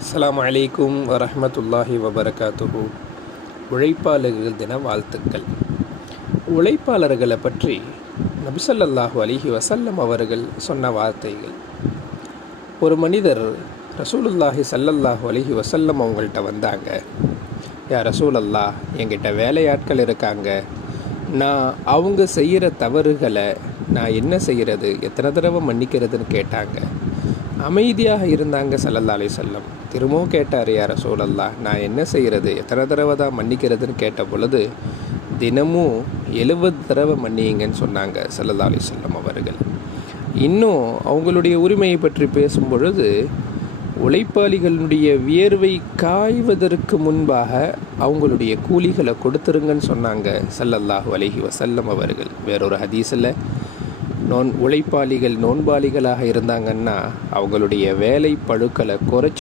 அஸ்ஸலாமு அலைக்கும் வரஹ்மத்துல்லாஹி வபரகாத்துஹு. உழைப்பாளர்கள் தின வாழ்த்துக்கள். உழைப்பாளர்களை பற்றி நபி ஸல்லல்லாஹு அலைஹி வஸல்லம் அவர்கள் சொன்ன வார்த்தைகள். ஒரு மனிதர் ரசூலுல்லாஹி ஸல்லல்லாஹு அலைஹி வஸல்லம் அவங்கள்ட்ட வந்தாங்க. யா ரசூலல்லாஹ், என்கிட்ட வேலையாட்கள் இருக்காங்க, நான் அவங்க செய்கிற தவறுகளை நான் என்ன செய்கிறது, எத்தனை தடவை மன்னிக்கிறதுன்னு கேட்டாங்க. அமைதியாக இருந்தாங்க ஸல்லல்லாஹு அலைஹி வஸல்லம். திரும்பவும் கேட்டார், யா ரசூலல்லாஹ், நான் என்ன செய்கிறது, எத்தனை தடவை தான் மன்னிக்கிறதுன்னு கேட்ட பொழுது தினமும் 70 தடவை மன்னிங்கன்னு சொன்னாங்க ஸல்லல்லாஹு அலைஹி வஸல்லம் அவர்கள். இன்னும் அவங்களுடைய உரிமையை பற்றி பேசும் பொழுது, உழைப்பாளிகளுடைய வியர்வை காய்வதற்கு முன்பாக அவங்களுடைய கூலிகளை கொடுத்துருங்கன்னு சொன்னாங்க ஸல்லல்லாஹு அலைஹி வஸல்லம் அவர்கள். வேறொரு ஹதீஸில், உழைப்பாளிகள் நோன்பாளிகளாக இருந்தாங்கன்னா அவங்களுடைய வேலை பழுக்களை குறைச்சி